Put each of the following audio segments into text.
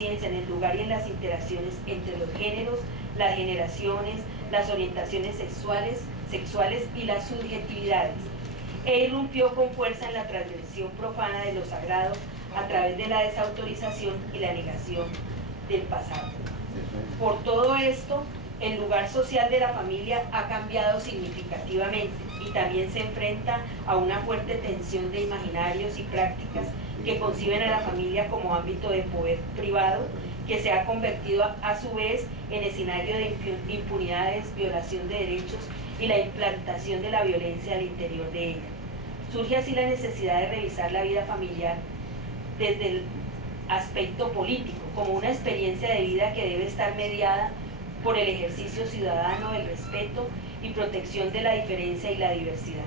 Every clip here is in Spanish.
en el lugar y en las interacciones entre los géneros, las generaciones, las orientaciones sexuales y las subjetividades, e irrumpió con fuerza en la transgresión profana de lo sagrado a través de la desautorización y la negación del pasado. Por todo esto, el lugar social de la familia ha cambiado significativamente y también se enfrenta a una fuerte tensión de imaginarios y prácticas que conciben a la familia como ámbito de poder privado, que se ha convertido a su vez en escenario de impunidades, violación de derechos y la implantación de la violencia al interior de ella. Surge así la necesidad de revisar la vida familiar desde el aspecto político, como una experiencia de vida que debe estar mediada por el ejercicio ciudadano del respeto y protección de la diferencia y la diversidad.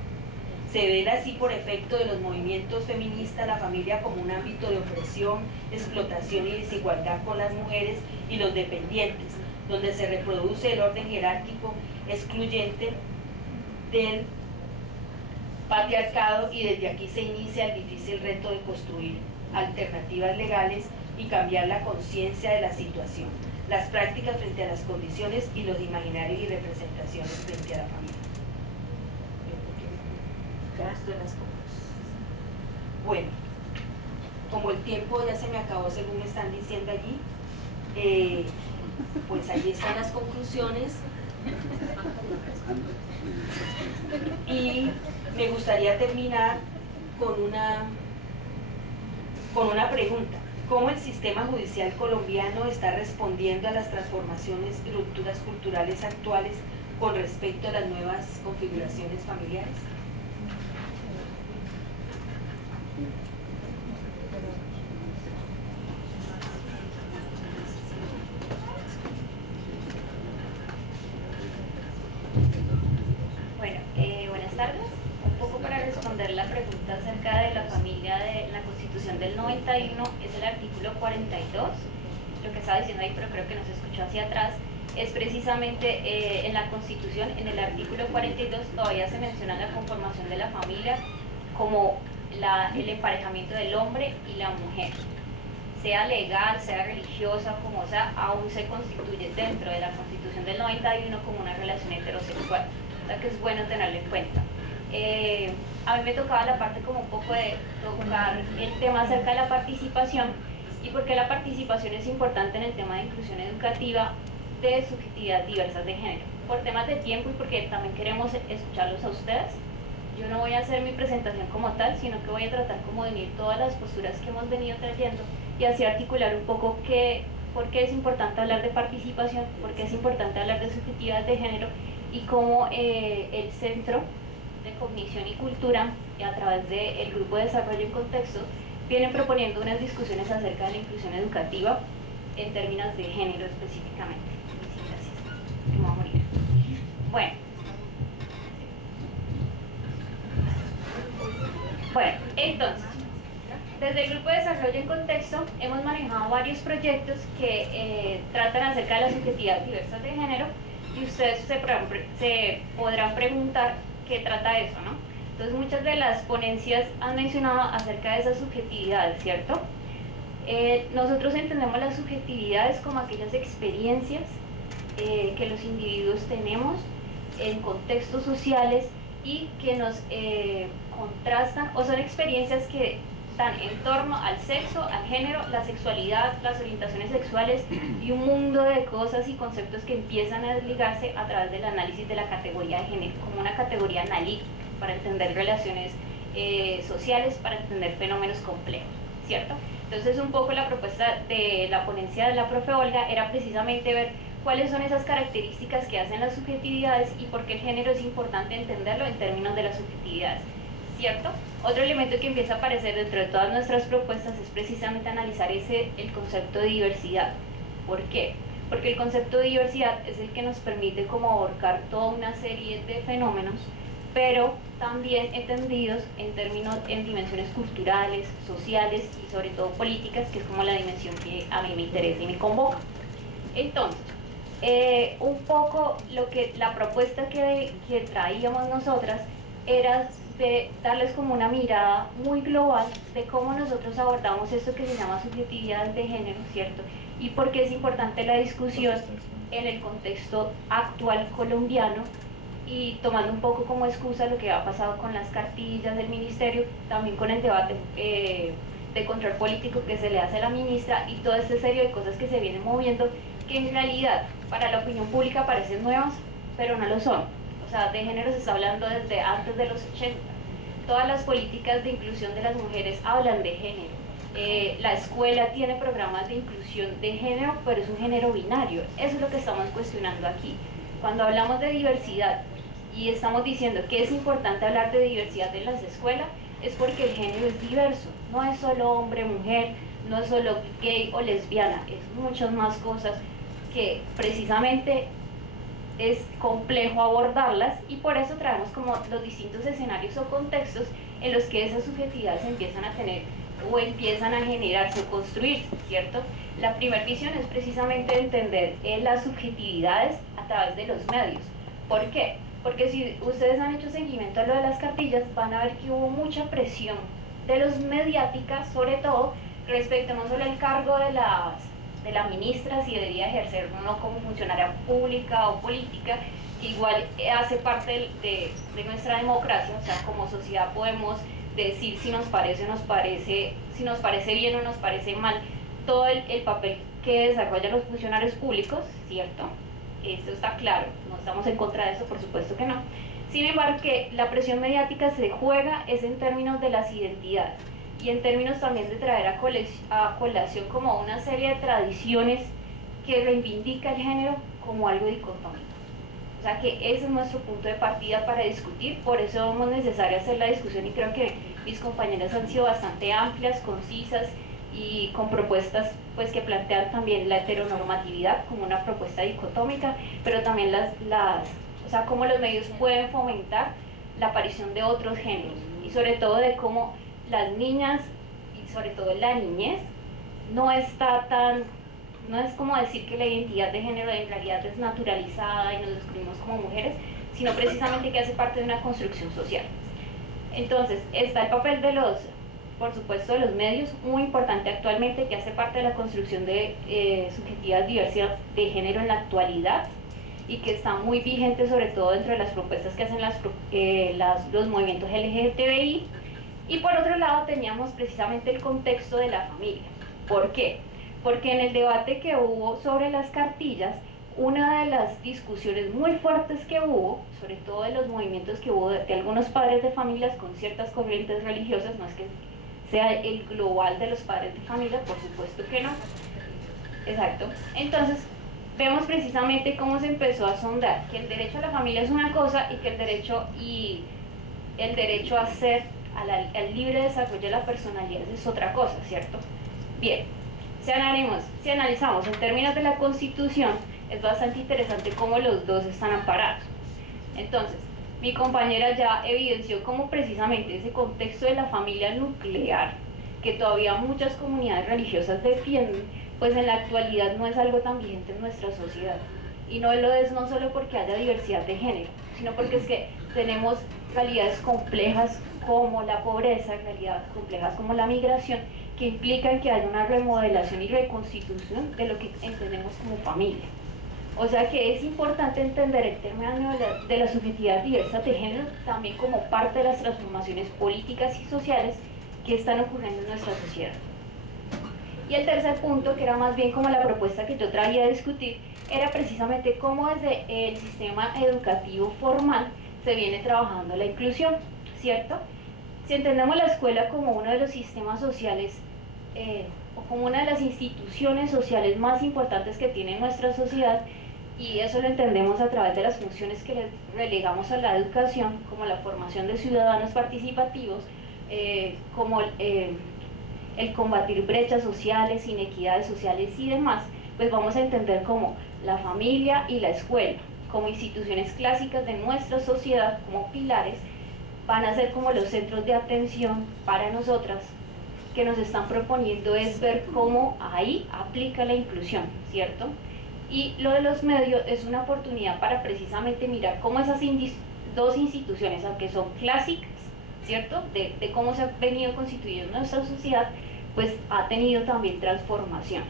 Se ve así por efecto de los movimientos feministas la familia como un ámbito de opresión, explotación y desigualdad con las mujeres y los dependientes, donde se reproduce el orden jerárquico excluyente del patriarcado, y desde aquí se inicia el difícil reto de construir alternativas legales y cambiar la conciencia de la situación, las prácticas frente a las condiciones y los imaginarios y representaciones frente a la familia. Bueno, como el tiempo ya se me acabó según me están diciendo allí, pues allí están las conclusiones y me gustaría terminar con una pregunta: ¿cómo el sistema judicial colombiano está respondiendo a las transformaciones y rupturas culturales actuales con respecto a las nuevas configuraciones familiares? Bueno, buenas tardes. Un poco para responder la pregunta acerca de la familia de la Constitución del 91, es el artículo 42, lo que estaba diciendo ahí, pero creo que no se escuchó hacia atrás, es precisamente en la Constitución, en el artículo 42, todavía se menciona la conformación de la familia como el emparejamiento del hombre y la mujer. Sea legal, sea religiosa, como sea, aún se constituye dentro de la Constitución del 91 como una relación heterosexual, o sea que es bueno tenerlo en cuenta. A mí me tocaba la parte como un poco de tocar el tema acerca de la participación y por qué la participación es importante en el tema de inclusión educativa de subjetividades diversas de género. Por temas de tiempo y porque también queremos escucharlos a ustedes, yo no voy a hacer mi presentación como tal, sino que voy a tratar como de unir todas las posturas que hemos venido trayendo y así articular un poco por qué es importante hablar de participación, por qué es importante hablar de subjetividades de género y cómo el Centro de Cognición y Cultura, a través del Grupo de Desarrollo en Contexto, vienen proponiendo unas discusiones acerca de la inclusión educativa en términos de género específicamente. Sí, gracias. Me voy a morir. Bueno, entonces, desde el Grupo de Desarrollo en Contexto hemos manejado varios proyectos que tratan acerca de las subjetividades diversas de género y ustedes se podrán preguntar qué trata eso, ¿no? Entonces muchas de las ponencias han mencionado acerca de esas subjetividades, ¿cierto? Nosotros entendemos las subjetividades como aquellas experiencias que los individuos tenemos en contextos sociales y que nos contrastan, o son experiencias que están en torno al sexo, al género, la sexualidad, las orientaciones sexuales y un mundo de cosas y conceptos que empiezan a desligarse a través del análisis de la categoría de género, como una categoría analítica para entender relaciones sociales, para entender fenómenos complejos, ¿cierto? Entonces un poco la propuesta de la ponencia de la profe Olga era precisamente ver cuáles son esas características que hacen las subjetividades y por qué el género es importante entenderlo en términos de las subjetividades, ¿cierto? Otro elemento que empieza a aparecer dentro de todas nuestras propuestas es precisamente analizar el concepto de diversidad. ¿Por qué? Porque el concepto de diversidad es el que nos permite como abarcar toda una serie de fenómenos, pero también entendidos en dimensiones culturales, sociales y sobre todo políticas, que es como la dimensión que a mí me interesa y me convoca. Entonces, un poco la propuesta que traíamos nosotras era de darles como una mirada muy global de cómo nosotros abordamos esto que se llama subjetividades de género, ¿cierto? y por qué es importante la discusión en el contexto actual colombiano, y tomando un poco como excusa lo que ha pasado con las cartillas del ministerio, también con el debate de control político que se le hace a la ministra y toda esta serie de cosas que se vienen moviendo, que en realidad para la opinión pública parecen nuevas, pero no lo son. O sea, de género se está hablando desde antes de los 80. Todas las políticas de inclusión de las mujeres hablan de género. La escuela tiene programas de inclusión de género, pero es un género binario. Eso es lo que estamos cuestionando aquí. Cuando hablamos de diversidad y estamos diciendo que es importante hablar de diversidad en las escuelas, es porque el género es diverso. No es solo hombre, mujer, no es solo gay o lesbiana, es muchas más cosas que precisamente es complejo abordarlas, y por eso traemos como los distintos escenarios o contextos en los que esas subjetividades empiezan a tener o empiezan a generarse o construirse, ¿cierto? La primera visión es precisamente entender las subjetividades a través de los medios. ¿Por qué? Porque si ustedes han hecho seguimiento a lo de las cartillas, van a ver que hubo mucha presión de los mediáticas, sobre todo respecto no solo al cargo de la ministra, si debería ejercer no como funcionaria pública o política, que igual hace parte de nuestra democracia. O sea, como sociedad podemos decir si nos parece si nos parece bien o nos parece mal todo el papel que desarrollan los funcionarios públicos, ¿cierto? Esto está claro, no estamos en contra de eso, por supuesto que no. Sin embargo, que la presión mediática se juega es en términos de las identidades y en términos también de traer a colación como una serie de tradiciones que reivindica el género como algo dicotómico. O sea que ese es nuestro punto de partida para discutir, por eso es necesario hacer la discusión, y creo que mis compañeras han sido bastante amplias, concisas y con propuestas pues que plantean también la heteronormatividad como una propuesta dicotómica, pero también o sea, cómo los medios pueden fomentar la aparición de otros géneros, y sobre todo de cómo las niñas y sobre todo la niñez no es como decir que la identidad de género en realidad es naturalizada y nos descubrimos como mujeres, sino precisamente que hace parte de una construcción social. Entonces está el papel por supuesto, de los medios, muy importante actualmente, que hace parte de la construcción de subjetividad diversidad de género en la actualidad, y que está muy vigente sobre todo dentro de las propuestas que hacen los movimientos LGTBI. Y por otro lado teníamos precisamente el contexto de la familia. ¿Por qué? Porque en el debate que hubo sobre las cartillas, una de las discusiones muy fuertes que hubo, sobre todo de los movimientos que hubo de algunos padres de familias con ciertas corrientes religiosas, no es que sea el global de los padres de familia, por supuesto que no. Exacto. Entonces, vemos precisamente cómo se empezó a sondar que el derecho a la familia es una cosa y que el derecho a ser, al libre desarrollo de la personalidad es otra cosa, ¿cierto? Bien, si analizamos en términos de la Constitución, es bastante interesante cómo los dos están amparados. Entonces, mi compañera ya evidenció cómo precisamente ese contexto de la familia nuclear, que todavía muchas comunidades religiosas defienden, pues en la actualidad no es algo tan vigente en nuestra sociedad. Y no lo es no solo porque haya diversidad de género, sino porque es que tenemos realidades complejas como la pobreza, realidades complejas como la migración, que implican que haya una remodelación y reconstitución de lo que entendemos como familia. O sea que es importante entender el tema de la subjetividad diversa de género también como parte de las transformaciones políticas y sociales que están ocurriendo en nuestra sociedad. Y el tercer punto, que era más bien como la propuesta que yo traía a discutir, era precisamente cómo desde el sistema educativo formal se viene trabajando la inclusión, ¿cierto? Si entendemos la escuela como uno de los sistemas sociales o como una de las instituciones sociales más importantes que tiene nuestra sociedad, y eso lo entendemos a través de las funciones que le relegamos a la educación, como la formación de ciudadanos participativos, como el combatir brechas sociales, inequidades sociales y demás, pues vamos a entender como la familia y la escuela, como instituciones clásicas de nuestra sociedad, como pilares, van a ser como los centros de atención para nosotras, que nos están proponiendo es ver cómo ahí aplica la inclusión, ¿cierto? Y lo de los medios es una oportunidad para precisamente mirar cómo esas dos instituciones, aunque son clásicas, ¿cierto? De cómo se ha venido constituyendo nuestra sociedad, pues ha tenido también transformaciones.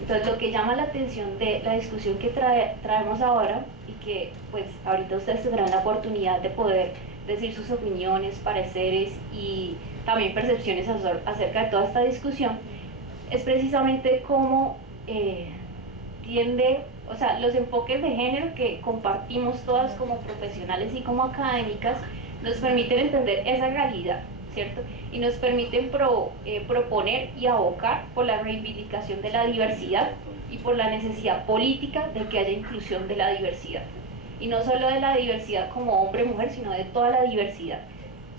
Entonces, lo que llama la atención de la discusión que traemos ahora, y que pues ahorita ustedes tendrán la oportunidad de poder decir sus opiniones, pareceres y también percepciones acerca de toda esta discusión, es precisamente cómo tiende, o sea, los enfoques de género que compartimos todas como profesionales y como académicas nos permiten entender esa realidad, ¿cierto? Y nos permiten proponer y abocar por la reivindicación de la diversidad y por la necesidad política de que haya inclusión de la diversidad. Y no solo de la diversidad como hombre-mujer, sino de toda la diversidad.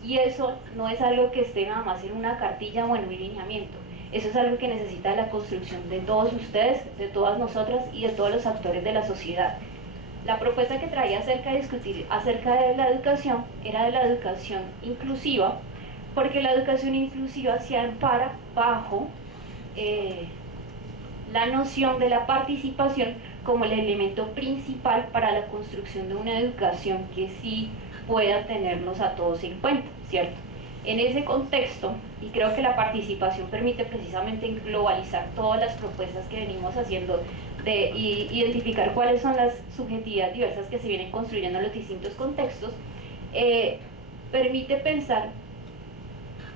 Y eso no es algo que esté nada más en una cartilla o en un lineamiento. Eso es algo que necesita la construcción de todos ustedes, de todas nosotras y de todos los actores de la sociedad. La propuesta que traía acerca de discutir acerca de la educación era de la educación inclusiva, porque la educación inclusiva se ampara bajo la noción de la participación como el elemento principal para la construcción de una educación que sí pueda tenernos a todos en cuenta, ¿cierto? En ese contexto, y creo que la participación permite precisamente globalizar todas las propuestas que venimos haciendo de identificar cuáles son las subjetividades diversas que se vienen construyendo en los distintos contextos, permite pensar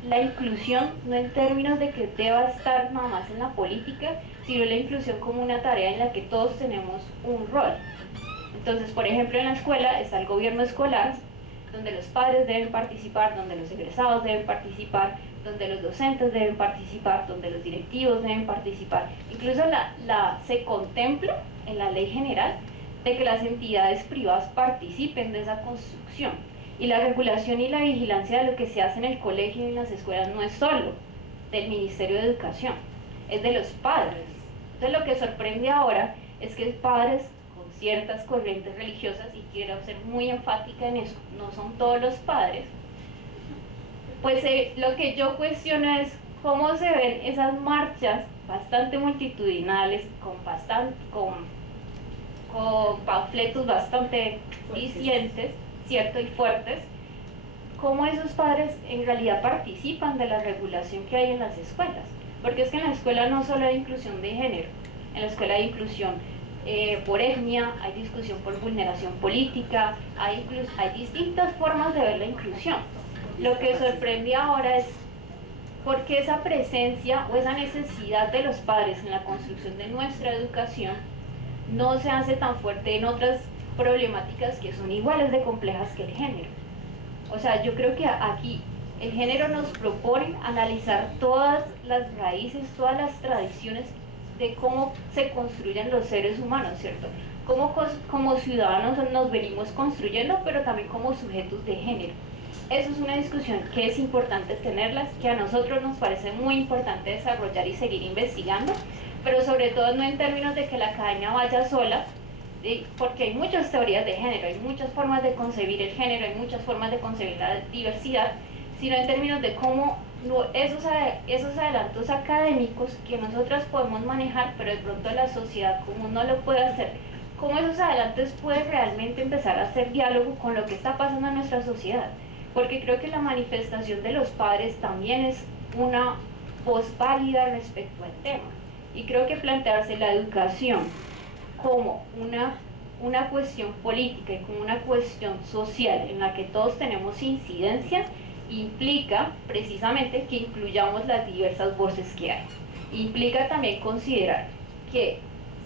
la inclusión no en términos de que deba estar nada más en la política, sino la inclusión como una tarea en la que todos tenemos un rol. Entonces, por ejemplo, en la escuela está el gobierno escolar, donde los padres deben participar, donde los egresados deben participar, donde los docentes deben participar, donde los directivos deben participar. Incluso se contempla en la ley general de que las entidades privadas participen de esa construcción. Y la regulación y la vigilancia de lo que se hace en el colegio y en las escuelas no es solo del Ministerio de Educación, es de los padres. Entonces, lo que sorprende ahora es que padres con ciertas corrientes religiosas, y quiero ser muy enfática en eso, no son todos los padres, pues lo que yo cuestiono es cómo se ven esas marchas bastante multitudinales, con panfletos bastante dicientes, ¿cierto? Y fuertes, cómo esos padres en realidad participan de la regulación que hay en las escuelas. Porque es que en la escuela no solo hay inclusión de género, en la escuela hay inclusión por etnia, hay discusión por vulneración política, hay distintas formas de ver la inclusión. Lo que sorprende ahora es por qué esa presencia o esa necesidad de los padres en la construcción de nuestra educación no se hace tan fuerte en otras problemáticas que son iguales de complejas que el género. O sea, yo creo que aquí el género nos propone analizar todas las raíces, todas las tradiciones de cómo se construyen los seres humanos, ¿cierto? Cómo como ciudadanos nos venimos construyendo, pero también como sujetos de género. Eso es una discusión que es importante tenerlas, que a nosotros nos parece muy importante desarrollar y seguir investigando, pero sobre todo no en términos de que la academia vaya sola, porque hay muchas teorías de género, hay muchas formas de concebir el género, hay muchas formas de concebir la diversidad, sino en términos de cómo esos adelantos académicos que nosotras podemos manejar, pero de pronto la sociedad común no lo puede hacer, cómo esos adelantos pueden realmente empezar a hacer diálogo con lo que está pasando en nuestra sociedad. Porque creo que la manifestación de los padres también es una voz válida respecto al tema. Y creo que plantearse la educación como una cuestión política y como una cuestión social en la que todos tenemos incidencia implica precisamente que incluyamos las diversas voces que hay. Implica también considerar que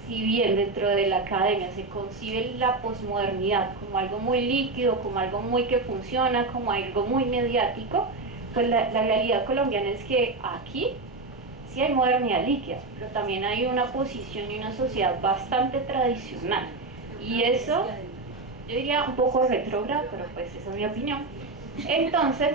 si bien dentro de la academia se concibe la posmodernidad como algo muy líquido, como algo muy que funciona, como algo muy mediático, pues la realidad colombiana es que aquí sí hay modernidad líquida, pero también hay una posición y una sociedad bastante tradicional. Y eso, yo diría un poco retrógrado, pero pues esa es mi opinión. Entonces,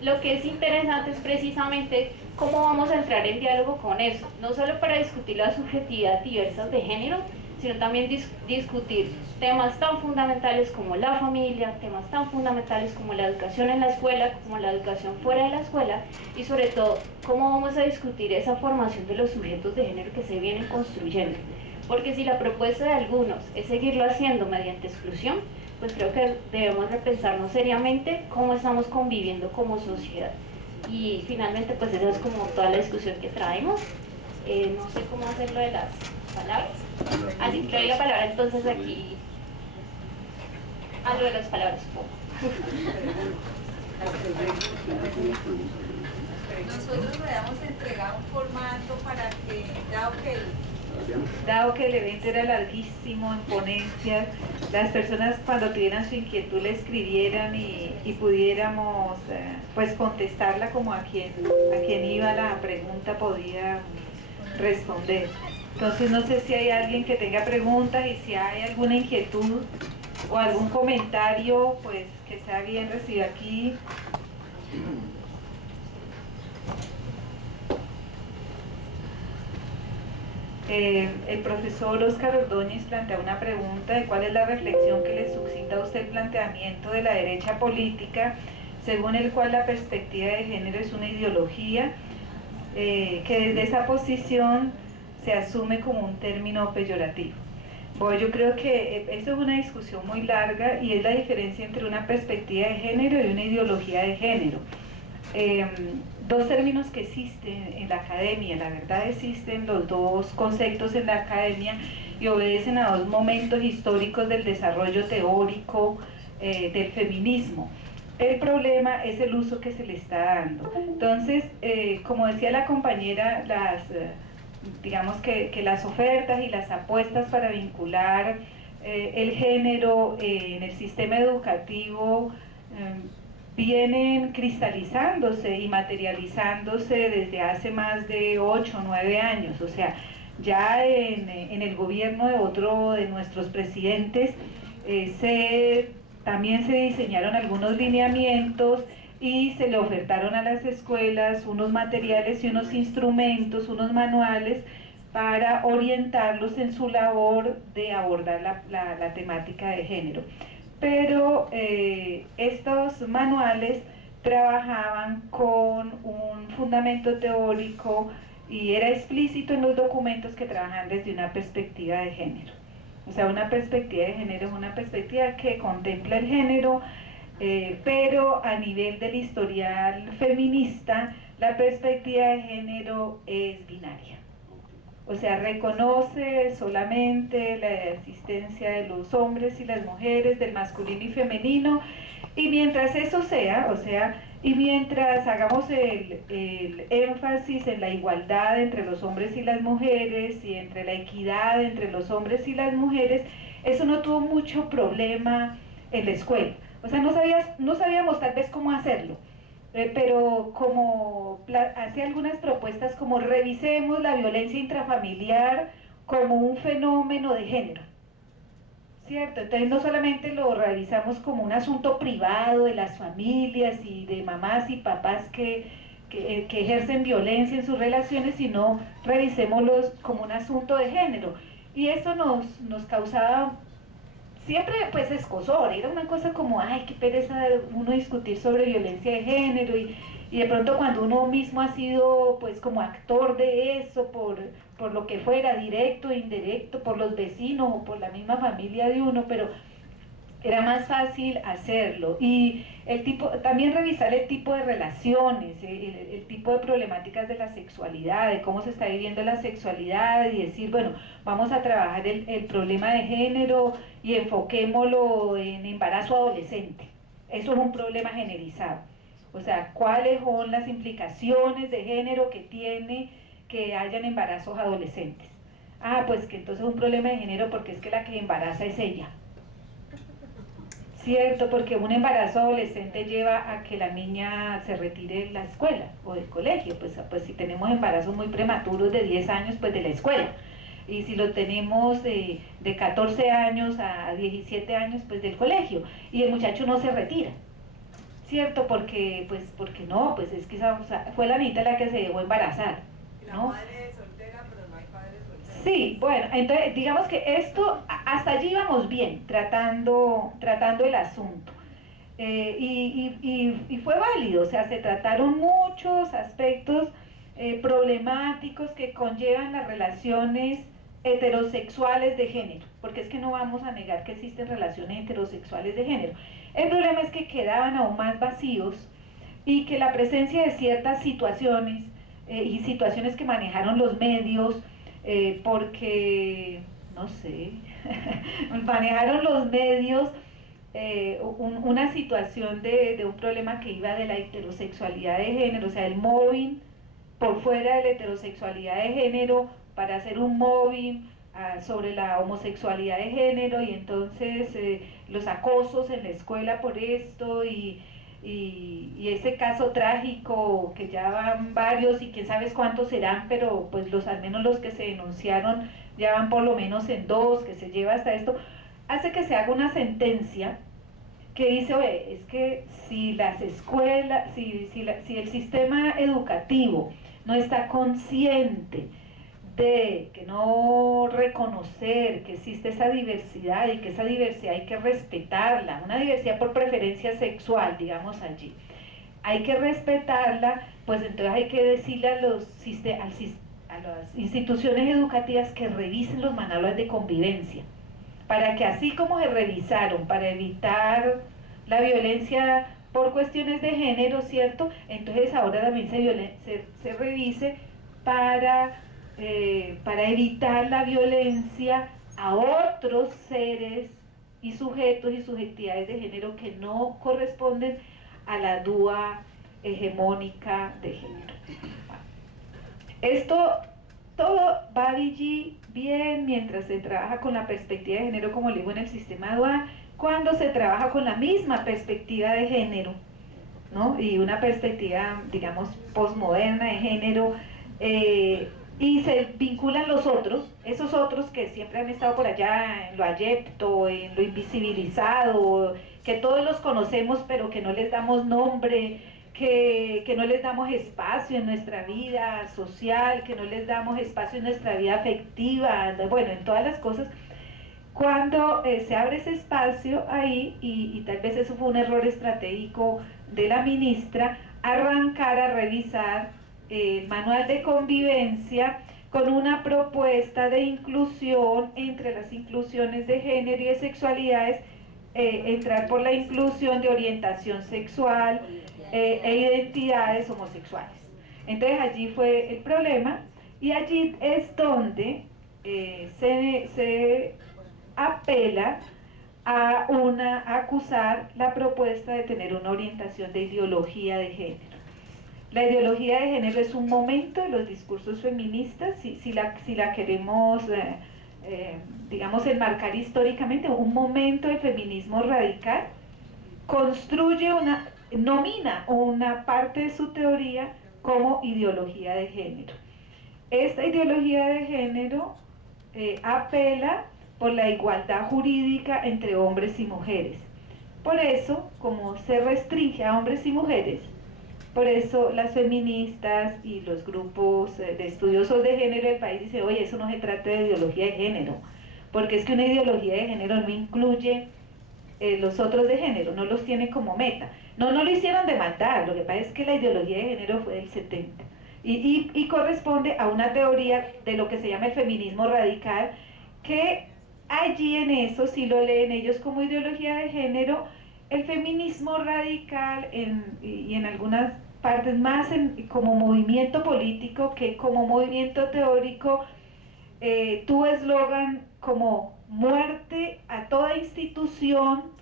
lo que es interesante es precisamente cómo vamos a entrar en diálogo con eso, no solo para discutir las subjetividades diversas de género, sino también discutir temas tan fundamentales como la familia, temas tan fundamentales como la educación en la escuela, como la educación fuera de la escuela, y sobre todo, cómo vamos a discutir esa formación de los sujetos de género que se vienen construyendo. Porque si la propuesta de algunos es seguirlo haciendo mediante exclusión, pues creo que debemos repensarnos seriamente cómo estamos conviviendo como sociedad. Y finalmente, pues esa es como toda la discusión que traemos. No sé cómo hacerlo de las palabras. Así que le doy la palabra entonces aquí a lo de las palabras. Nosotros le hemos entregado un formato para que, dado que el evento era larguísimo en ponencias, las personas cuando tuvieran su inquietud le escribieran y pudiéramos pues contestarla como a quien iba la pregunta podía responder. Entonces no sé si hay alguien que tenga preguntas y si hay alguna inquietud o algún comentario, pues que sea bien recibido aquí. El profesor Óscar Ordóñez plantea una pregunta de cuál es la reflexión que le suscita a usted el planteamiento de la derecha política, según el cual la perspectiva de género es una ideología que desde esa posición se asume como un término peyorativo. Bueno, yo creo que esto es una discusión muy larga y es la diferencia entre una perspectiva de género y una ideología de género. Dos términos que existen en la academia, la verdad existen los dos conceptos en la academia y obedecen a dos momentos históricos del desarrollo teórico del feminismo. El problema es el uso que se le está dando. Entonces, como decía la compañera, digamos que las ofertas y las apuestas para vincular el género en el sistema educativo vienen cristalizándose y materializándose desde hace más de 8 o 9 años. O sea, ya en el gobierno de otro de nuestros presidentes también se diseñaron algunos lineamientos y se le ofertaron a las escuelas unos materiales y unos instrumentos, unos manuales para orientarlos en su labor de abordar la temática de género. Pero estos manuales trabajaban con un fundamento teórico y era explícito en los documentos que trabajan desde una perspectiva de género. O sea, una perspectiva de género es una perspectiva que contempla el género, pero a nivel del historial feminista, la perspectiva de género es binaria. O sea, reconoce solamente la existencia de los hombres y las mujeres, del masculino y femenino, y mientras eso sea, o sea, y mientras hagamos el énfasis en la igualdad entre los hombres y las mujeres y entre la equidad entre los hombres y las mujeres, eso no tuvo mucho problema en la escuela. O sea, no sabíamos tal vez cómo hacerlo. Pero como hacía algunas propuestas como revisemos la violencia intrafamiliar como un fenómeno de género, ¿cierto? Entonces no solamente lo revisamos como un asunto privado de las familias y de mamás y papás que ejercen violencia en sus relaciones, sino revisémoslos como un asunto de género. Y eso nos causaba siempre pues escozor, era una cosa como, ay, qué pereza uno discutir sobre violencia de género y de pronto cuando uno mismo ha sido pues como actor de eso por lo que fuera, directo e indirecto, por los vecinos o por la misma familia de uno, pero era más fácil hacerlo. Y también revisar el tipo de relaciones, el tipo de problemáticas de la sexualidad, de cómo se está viviendo la sexualidad y decir, bueno, vamos a trabajar el problema de género y enfoquémoslo en embarazo adolescente. Eso es un problema generalizado. O sea, ¿cuáles son las implicaciones de género que tiene que hayan embarazos adolescentes? Ah, pues que entonces es un problema de género porque es que la que embaraza es ella. Cierto, porque un embarazo adolescente lleva a que la niña se retire de la escuela o del colegio, pues si tenemos embarazos muy prematuros de 10 años, pues de la escuela, y si lo tenemos de 14 años a 17 años, pues del colegio, y el muchacho no se retira, ¿cierto? Porque no, pues es que fue la niña la que se dejó embarazar, ¿no? Sí, bueno, entonces digamos que esto, hasta allí íbamos bien, tratando el asunto. Y fue válido, o sea, se trataron muchos aspectos problemáticos que conllevan las relaciones heterosexuales de género, porque es que no vamos a negar que existen relaciones heterosexuales de género. El problema es que quedaban aún más vacíos y que la presencia de ciertas situaciones y situaciones que manejaron los medios, porque, no sé, manejaron los medios una situación de un problema que iba de la heterosexualidad de género, o sea, el mobbing por fuera de la heterosexualidad de género para hacer un mobbing sobre la homosexualidad de género, y entonces los acosos en la escuela por esto, y ese caso trágico que ya van varios y quién sabe cuántos serán, pero pues al menos los que se denunciaron ya van por lo menos en 2, que se lleva hasta esto, hace que se haga una sentencia que dice, oye, es que si las escuelas, si el sistema educativo no está consciente de que no reconocer que existe esa diversidad y que esa diversidad hay que respetarla, una diversidad por preferencia sexual, digamos allí, hay que respetarla, pues entonces hay que decirle a las instituciones educativas que revisen los manuales de convivencia, para que así como se revisaron para evitar la violencia por cuestiones de género, ¿cierto? Entonces ahora también se revise para evitar la violencia a otros seres y sujetos y subjetividades de género que no corresponden a la DUA hegemónica de género. Esto todo va allí bien mientras se trabaja con la perspectiva de género, como le digo, en el sistema dual, cuando se trabaja con la misma perspectiva de género, ¿no? Y una perspectiva, digamos, posmoderna de género, y se vinculan los otros, esos otros que siempre han estado por allá en lo ayepto, en lo invisibilizado, que todos los conocemos pero que no les damos nombre, que no les damos espacio en nuestra vida social, que no les damos espacio en nuestra vida afectiva, bueno, en todas las cosas. Cuando se abre ese espacio ahí, y tal vez eso fue un error estratégico de la ministra, arrancar a revisar el manual de convivencia con una propuesta de inclusión entre las inclusiones de género y de sexualidades, entrar por la inclusión de orientación sexual e identidades homosexuales. Entonces allí fue el problema, y allí es donde se apela a acusar la propuesta de tener una orientación de ideología de género. La ideología de género es un momento de los discursos feministas, si la queremos, digamos, enmarcar históricamente, un momento del feminismo radical, nomina una parte de su teoría como ideología de género. Esta ideología de género apela por la igualdad jurídica entre hombres y mujeres. Por eso, como se restringe a hombres y mujeres, por eso las feministas y los grupos de estudiosos de género del país dicen, oye, eso no se trata de ideología de género, porque es que una ideología de género no incluye los otros de género, no los tiene como meta. No lo hicieron de maldad, lo que pasa es que la ideología de género fue del 70 y corresponde a una teoría de lo que se llama el feminismo radical, que allí en eso, si lo leen ellos como ideología de género, el feminismo radical y en algunas partes más como movimiento político que como movimiento teórico, tuvo eslogan como muerte a toda institución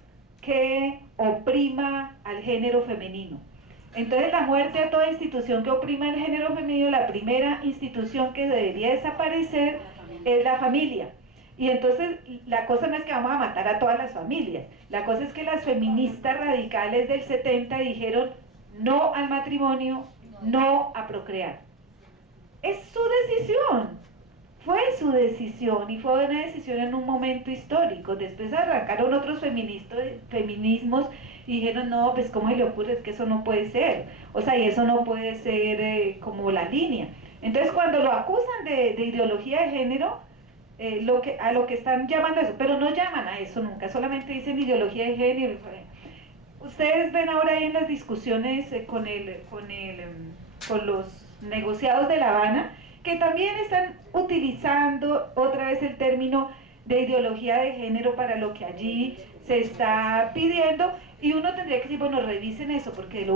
que oprima al género femenino. Entonces la muerte a toda institución que oprima al género femenino, la primera institución que debería desaparecer es la familia. Y entonces la cosa no es que vamos a matar a todas las familias, la cosa es que las feministas radicales del 70 dijeron no al matrimonio, no a procrear. Es su decisión, fue su decisión, y fue una decisión en un momento histórico. Después arrancaron otros feminismos y dijeron no, pues cómo le ocurre, es que eso no puede ser, o sea, y eso no puede ser como la línea. Entonces cuando lo acusan de ideología de género, a lo que están llamando eso, pero no llaman a eso nunca, solamente dicen ideología de género. Ustedes ven ahora ahí en las discusiones con los negociados de La Habana, que también están utilizando otra vez el término de ideología de género para lo que allí se está pidiendo, y uno tendría que decir, bueno, revisen eso, porque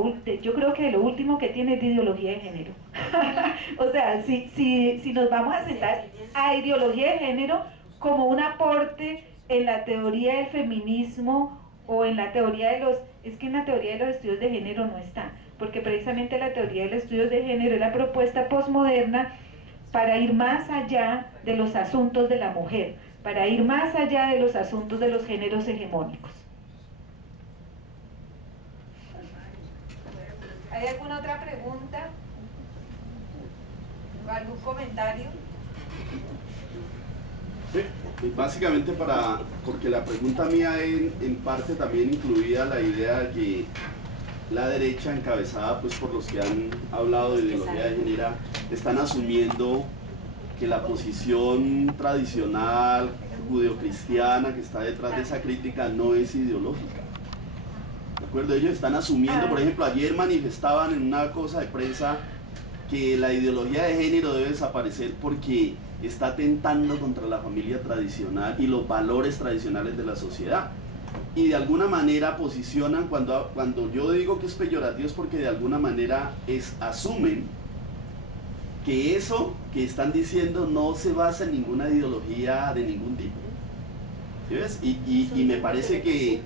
yo creo que lo último que tiene es de ideología de género. O sea, si nos vamos a sentar a ideología de género como un aporte en la teoría del feminismo o en la teoría de los... Es que en la teoría de los estudios de género no está, porque precisamente la teoría de los estudios de género es la propuesta posmoderna para ir más allá de los asuntos de la mujer, para ir más allá de los asuntos de los géneros hegemónicos. ¿Hay alguna otra pregunta? ¿O algún comentario? Sí, básicamente porque la pregunta mía en parte también incluía la idea de que la derecha, encabezada pues por los que han hablado de ideología de género, están asumiendo que la posición tradicional judeocristiana que está detrás de esa crítica no es ideológica. ¿De acuerdo? Ellos están asumiendo, por ejemplo, ayer manifestaban en una cosa de prensa que la ideología de género debe desaparecer porque está atentando contra la familia tradicional y los valores tradicionales de la sociedad. Y de alguna manera posicionan, cuando yo digo que es peyorativo es porque de alguna manera asumen que eso que están diciendo no se basa en ninguna ideología de ningún tipo. ¿Sí ves? Y me parece que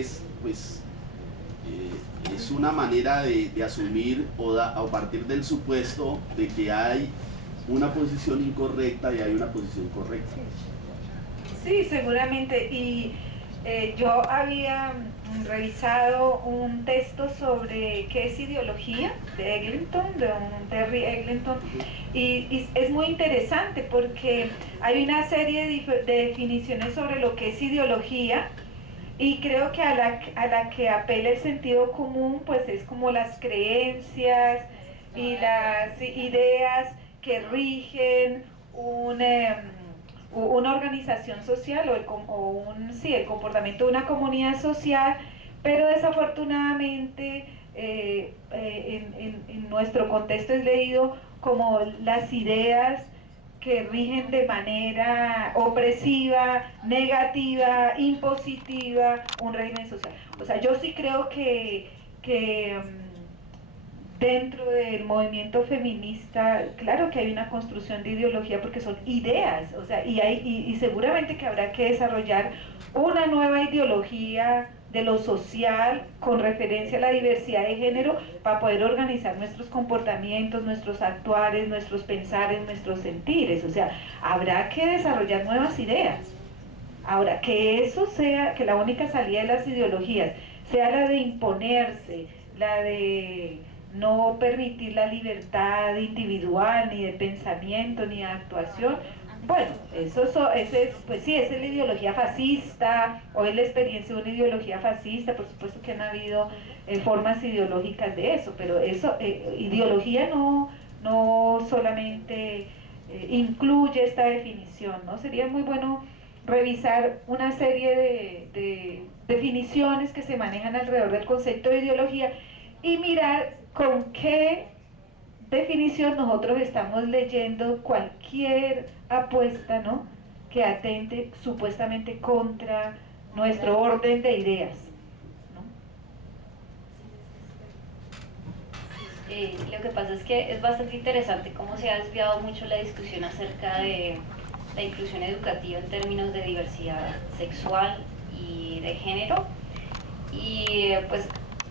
es, pues, es una manera de asumir o partir del supuesto de que hay una posición incorrecta y hay una posición correcta. Sí, seguramente. Y yo había revisado un texto sobre qué es ideología de Eglinton, de un Terry Eglinton, y es muy interesante porque hay una serie de definiciones sobre lo que es ideología, y creo que a la que apela el sentido común, pues es como las creencias y las ideas que rigen una organización social el comportamiento de una comunidad social, pero desafortunadamente en nuestro contexto es leído como las ideas que rigen de manera opresiva, negativa, impositiva un régimen social. O sea, yo sí creo que dentro del movimiento feminista, claro que hay una construcción de ideología porque son ideas, o sea, y seguramente que habrá que desarrollar una nueva ideología de lo social con referencia a la diversidad de género para poder organizar nuestros comportamientos, nuestros actuares, nuestros pensares, nuestros sentires. O sea, habrá que desarrollar nuevas ideas. Ahora, que eso sea, que la única salida de las ideologías sea la de imponerse, la de no permitir la libertad individual, ni de pensamiento, ni de actuación. Bueno, pues sí, es la ideología fascista, o es la experiencia de una ideología fascista. Por supuesto que han habido formas ideológicas de eso, pero eso, ideología no solamente incluye esta definición, ¿no? Sería muy bueno revisar una serie de definiciones que se manejan alrededor del concepto de ideología y mirar con qué definición nosotros estamos leyendo cualquier apuesta, ¿no?, que atente supuestamente contra nuestro orden de ideas, ¿no? Lo que pasa es que es bastante interesante cómo se ha desviado mucho la discusión acerca de la inclusión educativa en términos de diversidad sexual y de género, y pues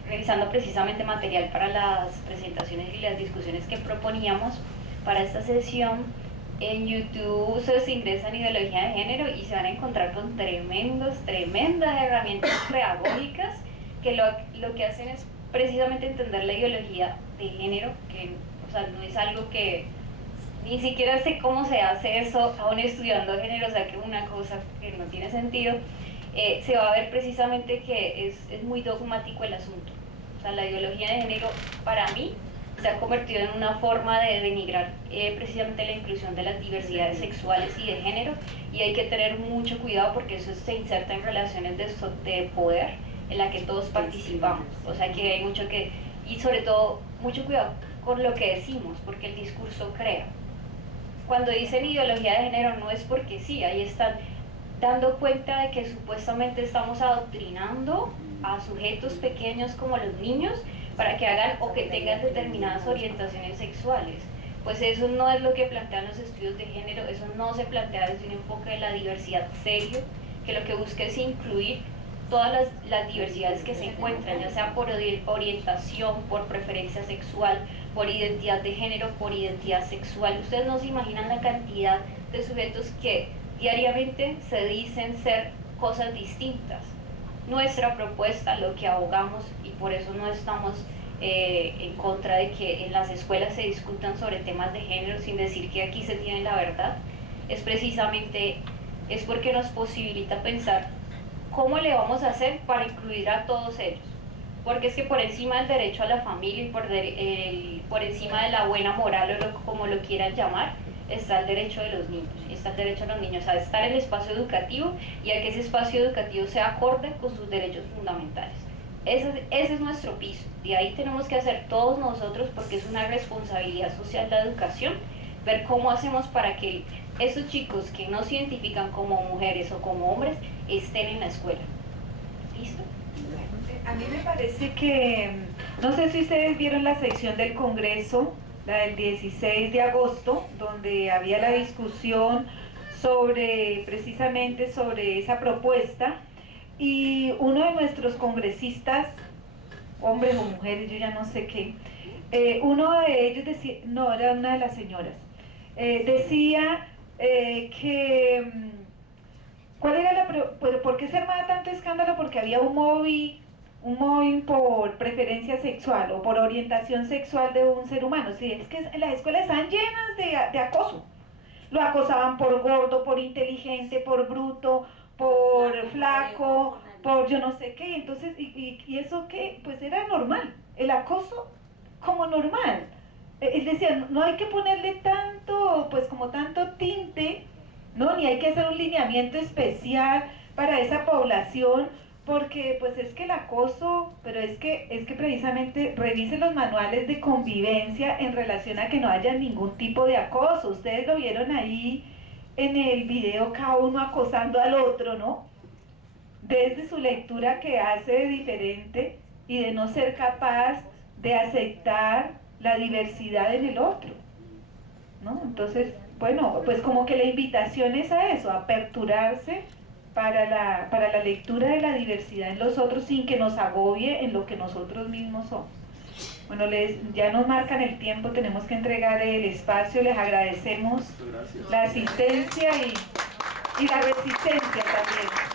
revisando precisamente material para las presentaciones y las discusiones que proponíamos para esta sesión, en YouTube ustedes ingresan ideología de género y se van a encontrar con tremendas herramientas pedagógicas que lo que hacen es precisamente entender la ideología de género, que, o sea, no es algo que ni siquiera sé cómo se hace eso aún estudiando género, o sea, que una cosa que no tiene sentido. Se va a ver precisamente que es muy dogmático el asunto. O sea, la ideología de género para mí se ha convertido en una forma de denigrar precisamente la inclusión de las diversidades sexuales y de género, y hay que tener mucho cuidado porque eso se inserta en relaciones de poder en la que todos participamos. O sea que hay mucho que, y sobre todo mucho cuidado con lo que decimos, porque el discurso crea. cuando dicen ideología de género no es porque sí, ahí están dando cuenta de que supuestamente estamos adoctrinando a sujetos pequeños como los niños para que hagan o que tengan determinadas orientaciones sexuales. Pues eso no es lo que plantean los estudios de género, eso no se plantea desde un enfoque de la diversidad serio, que lo que busca es incluir todas las diversidades que se encuentran, ya sea por orientación, por preferencia sexual, por identidad de género, por identidad sexual. Ustedes no se imaginan la cantidad de sujetos que diariamente se dicen ser cosas distintas. Nuestra propuesta, lo que abogamos, y por eso no estamos en contra de que en las escuelas se discutan sobre temas de género sin decir que aquí se tiene la verdad, es precisamente, es porque nos posibilita pensar cómo le vamos a hacer para incluir a todos ellos. Porque es que por encima del derecho a la familia y por encima de la buena moral o como lo quieran llamar, está el derecho de los niños, está el derecho de los niños a estar en el espacio educativo y a que ese espacio educativo sea acorde con sus derechos fundamentales. Ese es nuestro piso, de ahí tenemos que hacer todos nosotros, porque es una responsabilidad social la educación, ver cómo hacemos para que esos chicos que no se identifican como mujeres o como hombres estén en la escuela. ¿Listo? A mí me parece que, no sé si ustedes vieron la sección del Congreso, la del 16 de agosto, donde había la discusión precisamente sobre esa propuesta, y uno de nuestros congresistas, hombres o mujeres, yo ya no sé qué, uno de ellos decía, no, era una de las señoras, decía que, ¿cuál era ¿por qué se armaba tanto escándalo? Porque había un móvil por preferencia sexual o por orientación sexual de un ser humano. Sí, es que las escuelas están llenas de acoso. Lo acosaban por gordo, por inteligente, por bruto, por flaco, por yo no sé qué. Entonces, y eso que pues era normal, el acoso como normal. Él decía, no hay que ponerle tanto, pues como tanto tinte, ¿no? Ni hay que hacer un lineamiento especial para esa población, porque pues es que el acoso, pero es que precisamente revisen los manuales de convivencia en relación a que no haya ningún tipo de acoso. Ustedes lo vieron ahí en el video, cada uno acosando al otro, ¿no? Desde su lectura que hace de diferente y de no ser capaz de aceptar la diversidad en el otro, ¿no? Entonces, bueno, pues como que la invitación es a eso, a aperturarse para la lectura de la diversidad en los otros sin que nos agobie en lo que nosotros mismos somos. Bueno, ya nos marcan el tiempo, tenemos que entregar el espacio, les agradecemos la asistencia y la resistencia también.